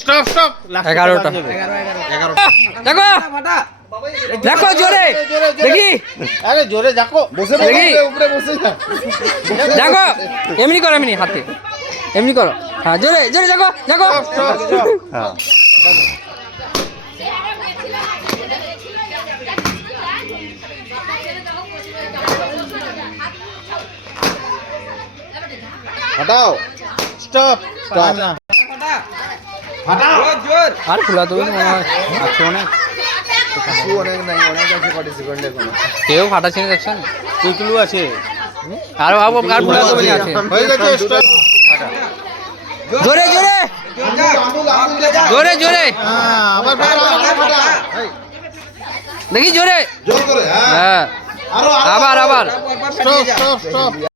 Stop stop 11টা দেখো দেখো জোরে দেখি আরে জোরে দেখো বসে দেখি। উপরে বসে যা দেখো এমনি করো এমনি হাতে এমনি করো হ্যাঁ জোরে জোরে দেখো দেখো হ্যাঁ হটাও স্টপ স্টপ না হটাও আর খোলা তো মনে হয় আছে অনেক অনেক নাই অনেক আছে পার্টিসিপেন্ট এখন কেউ ফাটা ছিনে দেখছেন কুইকলু আছে আর বাবু আর খোলা তো আছে হয়ে গেছে স্টপ জোরে জোরে জোরে জোরে হ্যাঁ আবার ফাটা দেখি জোরে জোর করে হ্যাঁ আরো আবার আবার স্টপ স্টপ স্টপ